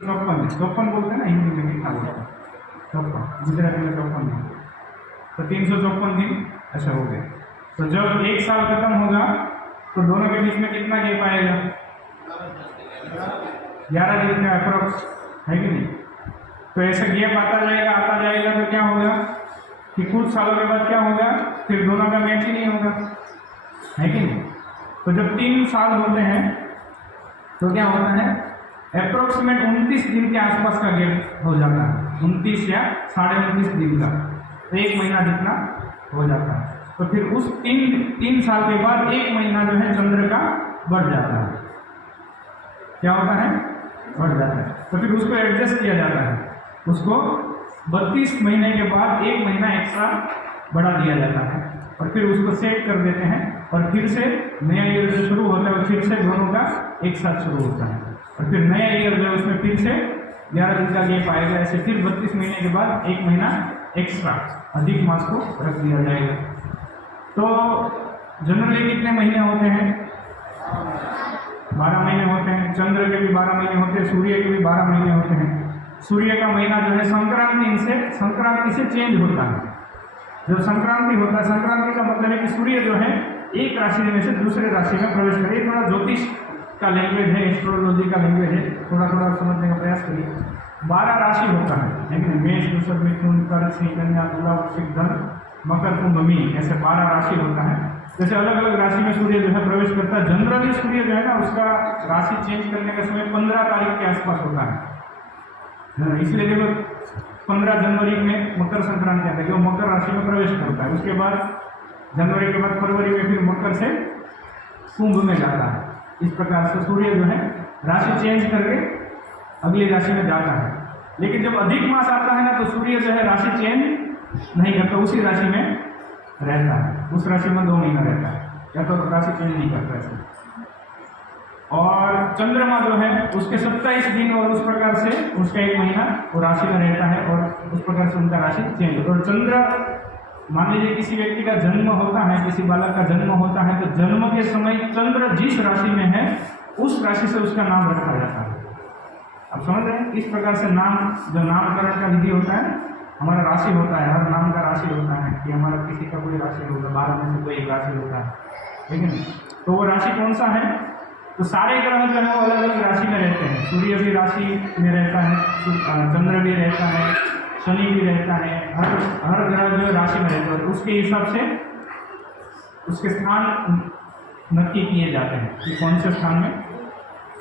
54 54 बोलते हैं ना हिंदी में, कितना बोलते हैं 54, गुजराती में 54 दिन। तो 354 दिन ऐसा हो गया। तो जब एक साल खत्म होगा तो दोनों के बीच में कितना गैप आएगा? 11 दिन का अप्रोक्स, है कि नहीं? तो ऐसा गैप आता जाएगा तो क्या होगा कि कुछ सालों के बाद क्या होगा, फिर दोनों का मैच ही नहीं होगा, है कि नहीं? तो जब 3 साल होते हैं तो क्या होता है, अप्रोक्सीमेट 29 दिन के आसपास का गैप हो जाता है, 29 या 29.5 दिन का, तो 1 महीना जितना हो जाता है। तो फिर उस 3 साल के बाद 1 महीना जो है चंद्र का बढ़ जाता है। क्या होता है? बढ़ जाता है। तो फिर उसको एडजस्ट किया जाता है, उसको 32 महीने के बाद 1 महीना एक्स्ट्रा बढ़ा दिया जाता है और फिर उसको सेट कर देते हैं और फिर से नया ईयर जो शुरू होता है फिर से दोनों का एक साथ शुरू होता है और फिर नया ईयर जो है उसमें फिर से 11 दिन का गैप आएगा। ऐसे फिर 32 महीने के बाद 1 महीना एक्स्ट्रा अधिक मास को रख दिया जाएगा। तो जनरली कितने महीने होते हैं? 12 महीने होते हैं। चंद्र के भी 12 महीने होते हैं, सूर्य के भी 12 महीने होते हैं। सूर्य का महीना जो है संक्रांति से चेंज होता है। जब संक्रांति होता है, संक्रांति का मतलब है कि सूर्य जो है एक राशि में से दूसरे राशि में प्रवेश करे। थोड़ा ज्योतिष का लैंग्वेज है, एस्ट्रोलॉजी का लैंग्वेज है, थोड़ा थोड़ा समझने का प्रयास करिए। 12 राशि होता है, लेकिन मेष, वृषभ, मिथुन, कर्क, सिंह, कन्या, तुला, वृश्चिक, धन, मकर, कुंभ, मीन, ऐसे 12 राशि होता है। जैसे अलग अलग राशि में सूर्य जो है प्रवेश करता है। जनरली सूर्य जो है ना उसका राशि चेंज करने का समय 15 तारीख के आसपास होता है। इसलिए जब 15 जनवरी में मकर संक्रांति आता है, वो मकर राशि में प्रवेश करता है। उसके बाद जनवरी के बाद फरवरी में फिर मकर से कुंभ में जाता है। इस प्रकार से सूर्य जो है राशि चेंज करके अगली राशि में जाता है। लेकिन जब अधिक मास आता है ना तो सूर्य जो है राशि चेंज नहीं करता, उसी राशि में रहता है। उस राशि में 2 महीना रहता है, या तो राशि चेंज नहीं करता ऐसे। और चंद्रमा जो है उसके 27 दिन और उस प्रकार से उसका 1 महीना वो राशि में रहता है और उस प्रकार से उनका राशि चेंज होता है। और चंद्र, मान लीजिए किसी व्यक्ति का जन्म होता है, किसी बालक का जन्म होता है, तो जन्म के समय चंद्र जिस राशि में है उस राशि से उसका नाम रखा जाता है। आप समझ रहे हैं? इस प्रकार से नाम, जो नामकरण का विधि होता है, हमारा राशि होता है, हर नाम का राशि होता है कि हमारा किसी का कोई राशि होगा, 12 में से कोई एक राशि होता है, ठीक है। तो वो राशि कौन सा है? तो सारे ग्रह जो है वो अलग अलग राशि में रहते हैं। सूर्य भी राशि में रहता है, चंद्र भी रहता है, शनि भी रहता है, हर ग्रह जो है राशि में रहता है। उसके हिसाब से उसके स्थान नक्की किए जाते हैं कि कौन से स्थान में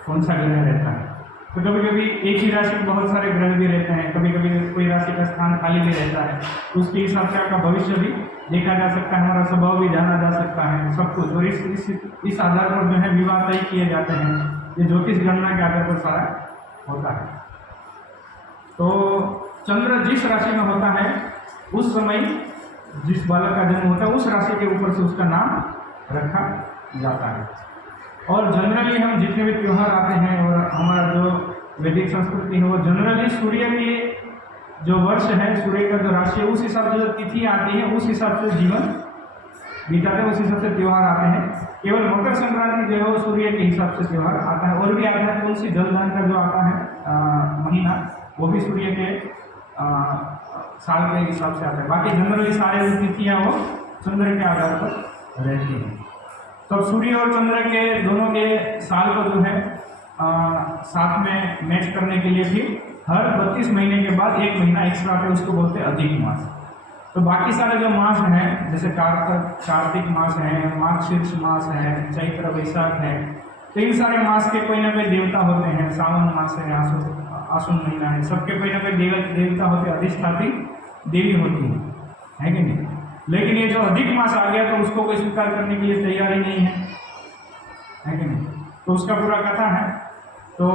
कौन सा ग्रह रहता है। तो कभी कभी एक ही राशि में बहुत सारे ग्रह भी रहते हैं, कभी कभी कोई राशि का स्थान खाली भी रहता है। तो उसके हिसाब से आपका भविष्य भी देखा जा सकता है, हमारा स्वभाव भी जाना जा सकता है, सब कुछ। और इस आधार पर जो है विवाह तय किए जाते हैं। ये ज्योतिष गणना के आधार पर सारा होता है। तो चंद्र जिस राशि में होता है उस समय जिस बालक का जन्म होता है उस राशि के ऊपर से उसका नाम रखा जाता है। और जनरली हम जितने भी त्यौहार आते हैं और हमारा जो वैदिक संस्कृति है वो जनरली सूर्य के जो वर्ष है, सूर्य का जो राशि है, उस हिसाब से जो तिथि आती है उस हिसाब से जीवन बीताते हैं, उस हिसाब से त्यौहार आते हैं। केवल मकर संक्रांति जो है वो सूर्य के हिसाब से त्यौहार आता है। और भी आता है तुलसी जलदान का जो आता है महीना, वो भी सूर्य के साल के हिसाब से आता है। बाकी जनरली सारे तिथियाँ वो चंद्र के आधार पर रहती हैं। तो सूर्य और चंद्र के दोनों के साल को जो है साथ में मैच करने के लिए भी हर 32 महीने के बाद 1 महीना एक्स्ट्रा पे उसको बोलते हैं अधिक मास। तो बाकी सारे जो मास हैं जैसे कार्तिक मास है, मार्गशीर्ष मास है, चैत्र वैशाख है, तो इन सारे मास के कोई ना कोई देवता होते हैं। सावन मास है, आश्विन महीना है, सबके कोई ना कोई देवता होते हैं, अधिष्ठात्री देवी होती है कि नहीं। लेकिन ये जो अधिक मास आ गया तो उसको कोई स्वीकार करने के लिए तैयार ही नहीं है कि नहीं। तो उसका पूरा कथा है। तो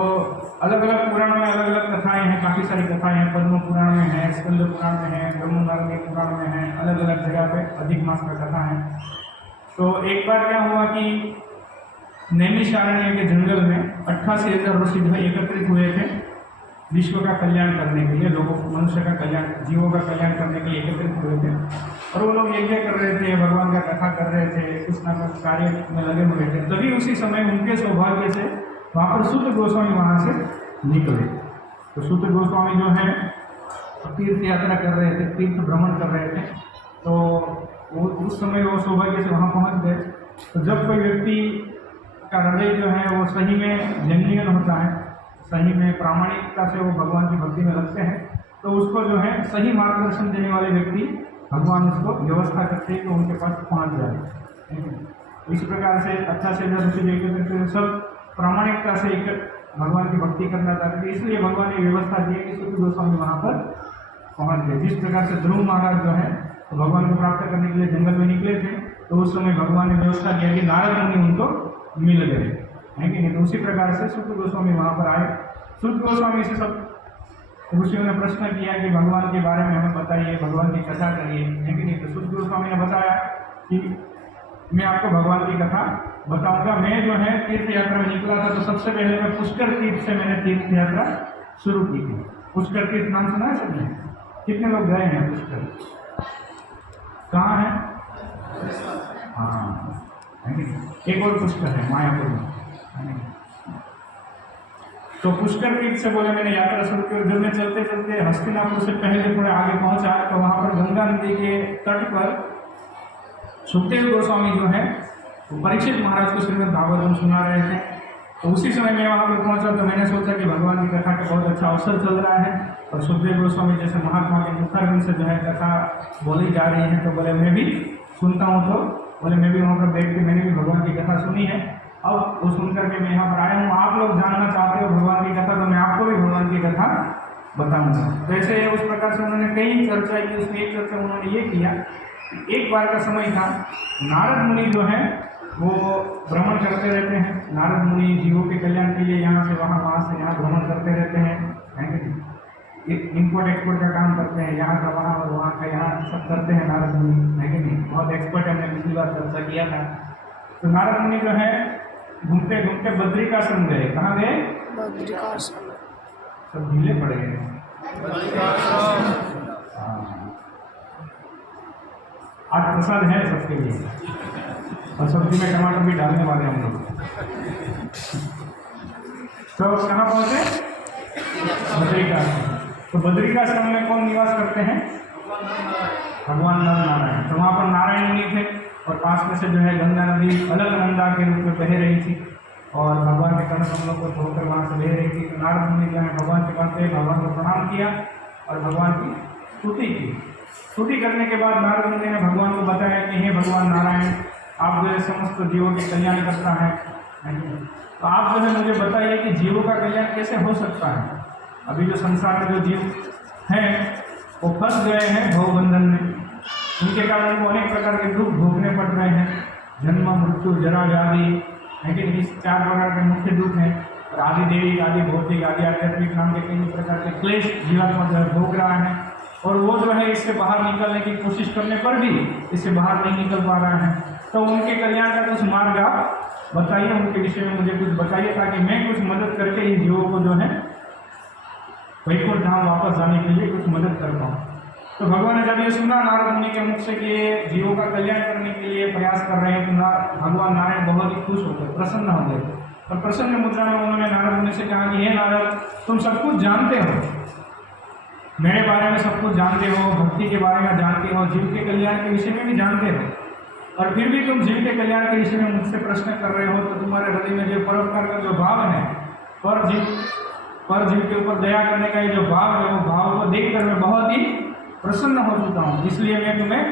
अलग अलग पुराणों में अलग अलग कथाएं हैं, काफ़ी सारी कथाएं हैं। पद्म पुराण में है, स्कंद पुराण में है, ब्रह्मगारणी पुराण में है, अलग अलग जगह पे अधिक मास का कथा है। तो एक बार क्या हुआ कि नैमिषारण्य के जंगल में 88,000 ऋषि जो एकत्रित हुए थे विश्व का कल्याण करने के लिए, लोगों मनुष्य का कल्याण, जीवों का कल्याण करने के लिए एकत्रित हुए थे। और वो लोग यज्ञ कर रहे थे, भगवान का कथा कर रहे थे, कुछ ना कुछ कार्य में लगे हुए थे। तभी उसी समय उनके सौभाग्य से वहाँ पर शुद्ध गोस्वामी वहाँ से निकले। तो सूत गोस्वामी जो है तीर्थ यात्रा कर रहे थे, तीर्थ भ्रमण कर रहे थे, तो वो उस समय वो सौभाग्य से वहाँ पहुँच गए। तो जब कोई व्यक्ति का हृदय जो है वो सही में जेन्युइन होता है, सही में प्रामाणिकता से वो भगवान की भक्ति में लगते हैं, तो उसको जो है सही मार्गदर्शन देने वाले व्यक्ति भगवान उसको व्यवस्था करते हैं तो उनके पास पहुँच जाए। इस प्रकार से अच्छा से ऋषि देखते करते सब प्रामाणिकता से एक भगवान की भक्ति करना चाहते थे, इसलिए भगवान ने व्यवस्था दी कि सूत गोस्वामी वहाँ पर पहुँच गए। जिस प्रकार से ध्रुव महाराज जो है तो भगवान को प्राप्त करने के लिए जंगल में निकले थे, तो उस समय भगवान ने व्यवस्था किया कि नारद मुनि उनको मिल गए, है कि नहीं। तो उसी प्रकार से सूत गोस्वामी वहाँ पर आए। सूत गोस्वामी से सब ऋषियों ने प्रश्न किया कि भगवान के बारे में हमें बताइए, भगवान की कथा करिए, है कि नहीं। तो सूत गोस्वामी ने बताया कि मैं आपको भगवान की कथा बताऊंगा। मैं जो है तीर्थ यात्रा में निकला था, तो सबसे पहले मैं पुष्कर तीर्थ से मैंने तीर्थ यात्रा शुरू की थी। पुष्कर तीर्थ नाम सुना है सबने? कितने लोग गए हैं पुष्कर? कहाँ है? हाँ, एक और पुष्कर है मायापुर में। तो पुष्कर तीर्थ से बोले मैंने यात्रा शुरू की। जब मैं चलते चलते हस्तिनापुर से पहले थोड़े आगे पहुंचा, तो वहाँ पर गंगा नदी के तट पर सुखदेव गोस्वामी जो है वो परीक्षित महाराज को श्रीमद् भागवतम सुना रहे थे। तो उसी समय मैं वहाँ पर पहुँचा, तो मैंने सोचा कि भगवान की कथा का बहुत अच्छा अवसर चल रहा है और सुखदेव गोस्वामी जैसे महात्मा के मुखारविंद से जो है कथा बोली जा रही है, तो बोले मैं भी सुनता हूँ। तो बोले मैं भी वहाँ पर बैठ के मैंने भी भगवान की कथा सुनी है, अब वो सुन करके मैं यहाँ पर आया हूँ। आप लोग जानना चाहते हो भगवान की कथा, तो मैं आपको भी भगवान की कथा बताऊँगा। वैसे उस प्रकार से उन्होंने कई चर्चा की। उसमें एक चर्चा उन्होंने ये किया, एक बार का समय था, नारद मुनि जो है वो भ्रमण करते रहते हैं। नारद मुनि जीवों के कल्याण के लिए यहाँ से वहाँ से यहाँ भ्रमण करते रहते हैं, है कि नहीं। इम्पोर्ट एक्सपोर्ट का काम करते हैं, यहाँ का वहाँ और वहाँ का यहाँ, सब करते हैं नारद मुनि, है कि नहीं। बहुत एक्सपर्ट हमने पिछली बार चर्चा किया था। तो नारद मुनि जो है घूमते घूमते बद्रिकाश्रम गए। कहाँ गए? बद्रिकाश्रम। सब ढीले पड़ गए। आज प्रसाद है सबके लिए, और सब्जी में टमाटर भी डालने वाले हम लोग। तो कहाँ पहुँचे? बद्रिकाश्रम। तो बद्रिकाश्रम में कौन निवास करते हैं? भगवान नर नारायण। तो वहाँ पर नारायण मुनि थे और पास में से जो है गंगा नदी अलकनंदा के रूप में बह रही थी और भगवान के कर्ण कमलों को छोड़कर वहाँ से बह रही थी। तो नारद मुनि जो है भगवान के पास गए, भगवान को प्रणाम किया और भगवान की स्तुति की। स्तुति करने के बाद नारद मुनि ने भगवान को बताया कि हे भगवान नारायण, आप जो है समस्त जीवों के कल्याण करता है, तो आप जो है मुझे बताइए कि जीवों का कल्याण कैसे हो सकता है। अभी जो संसार में जो जीव हैं वो फंस गए हैं भवबंधन में, उनके कारण उनको अनेक प्रकार के दुख भोगने पड़ रहे हैं, जन्म मृत्यु जरा व्याधि, है कि नहीं। 4 प्रकार के मुख्य दुख हैं, और आदि देवी आदि भौतिक आदि आध्यात्मिक नाम के कई प्रकार के क्लेश जीवात्मा जो है भोग रहा है, और वो जो है इससे बाहर निकलने की कोशिश करने पर भी इससे बाहर नहीं निकल पा रहा है। तो उनके कल्याण का कुछ मार्ग आप बताइए, उनके विषय में मुझे कुछ बताइए, ताकि मैं कुछ मदद करके इन जीवों को जो है वैकुंठ धाम वापस जाने के लिए कुछ मदद कर पाऊँ। तो भगवान ने जब ये सुना नारद मुनि के मुख से कि ये जीवों का कल्याण करने के लिए प्रयास कर रहे हैं, तो भगवान नारायण बहुत ही खुश हो गए, प्रसन्न हो गए। और प्रसन्न मुद्रा में उन्होंने नारद मुनि से कहा कि हे नारद, तुम सब कुछ जानते हो, मेरे बारे में सब कुछ जानते हो, भक्ति के बारे में जानते हो, जीव के कल्याण के विषय में भी जानते हो, और फिर भी तुम जीव के कल्याण के विषय में मुझसे प्रश्न कर रहे हो। तो तुम्हारे हृदय में जो परोपकार का जो भाव है, पर जीव के ऊपर दया करने का ये जो भाव है, वो भाव को देखकर मैं बहुत ही प्रसन्न हो चुका हूँ। इसलिए मैं तुम्हें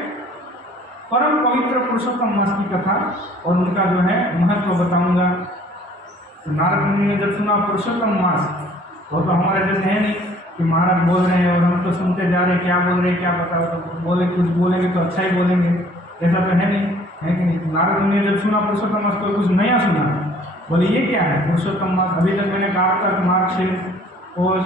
परम पवित्र पुरुषोत्तम मास की कथा और उनका जो है महत्व बताऊंगा। तो नारद मुनि ने जब सुना पुरुषोत्तम मास, वो तो हमारे जैसे है नहीं कि महाराज बोल रहे हैं और हम तो सुनते जा रहे हैं, क्या बोल रहे हैं क्या पता, तो बोले कुछ बोलेंगे तो अच्छा ही बोलेंगे, ऐसा तो है नहीं, है कि नहीं। नारद मुनि ने जब सुना पुरुषोत्तम मास, तो कुछ नया सुना, बोले ये क्या है पुरुषोत्तम मास, अभी तक मैंने कार्तिक मार्गशीर्ष पौष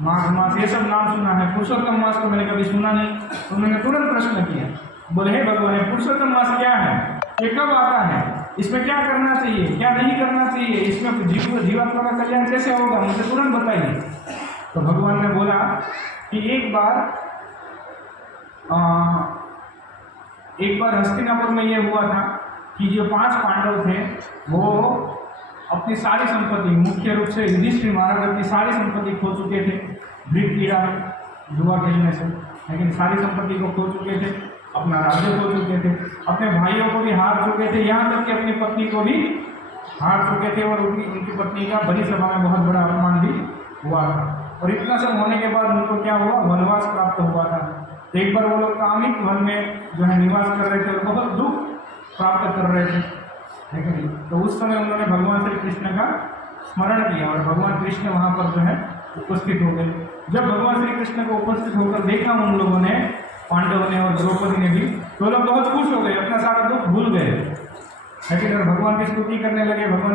माघ मास ये सब नाम सुना है, पुरुषोत्तम मास को मैंने कभी सुना नहीं। तो उन्होंने तुरंत प्रश्न किया, बोले हे भगवान, पुरुषोत्तम मास क्या है, ये कब आता है, इसमें क्या करना चाहिए क्या नहीं करना चाहिए, इसमें जीवात्मा का कल्याण कैसे होगा, मुझे तुरंत बताइए। तो भगवान ने बोला कि एक बार हस्तिनापुर में ये हुआ था कि जो 5 पांडव थे वो अपनी सारी संपत्ति, मुख्य रूप से युधिष्ठिर महाराज अपनी सारी संपत्ति खो चुके थे कीड़ा जुआ खेलने से, लेकिन सारी संपत्ति को खो चुके थे, अपना राज्य खो चुके थे, अपने भाइयों को भी हार चुके थे, यहाँ तक कि अपनी पत्नी को भी हार चुके थे और उनकी पत्नी का बड़ी सभा में बहुत बड़ा अपमान भी हुआ था। और इतना सब होने के बाद उनको क्या हुआ, वनवास प्राप्त हुआ था। तो एक बार वो लोग कामिक वन में जो है निवास कर रहे थे और बहुत दुख प्राप्त कर रहे थे, ठीक है। तो उस समय उन्होंने भगवान श्री कृष्ण का स्मरण किया और भगवान कृष्ण वहाँ पर जो है उपस्थित हो गए। जब भगवान श्री कृष्ण को उपस्थित होकर देखा उन लोगों ने, पांडवों ने और द्रौपदी ने भी, तो लोग बहुत खुश हो गए, अपना सारा दुख भूल गए, लेकिन भगवान की स्तुति करने लगे, भगवान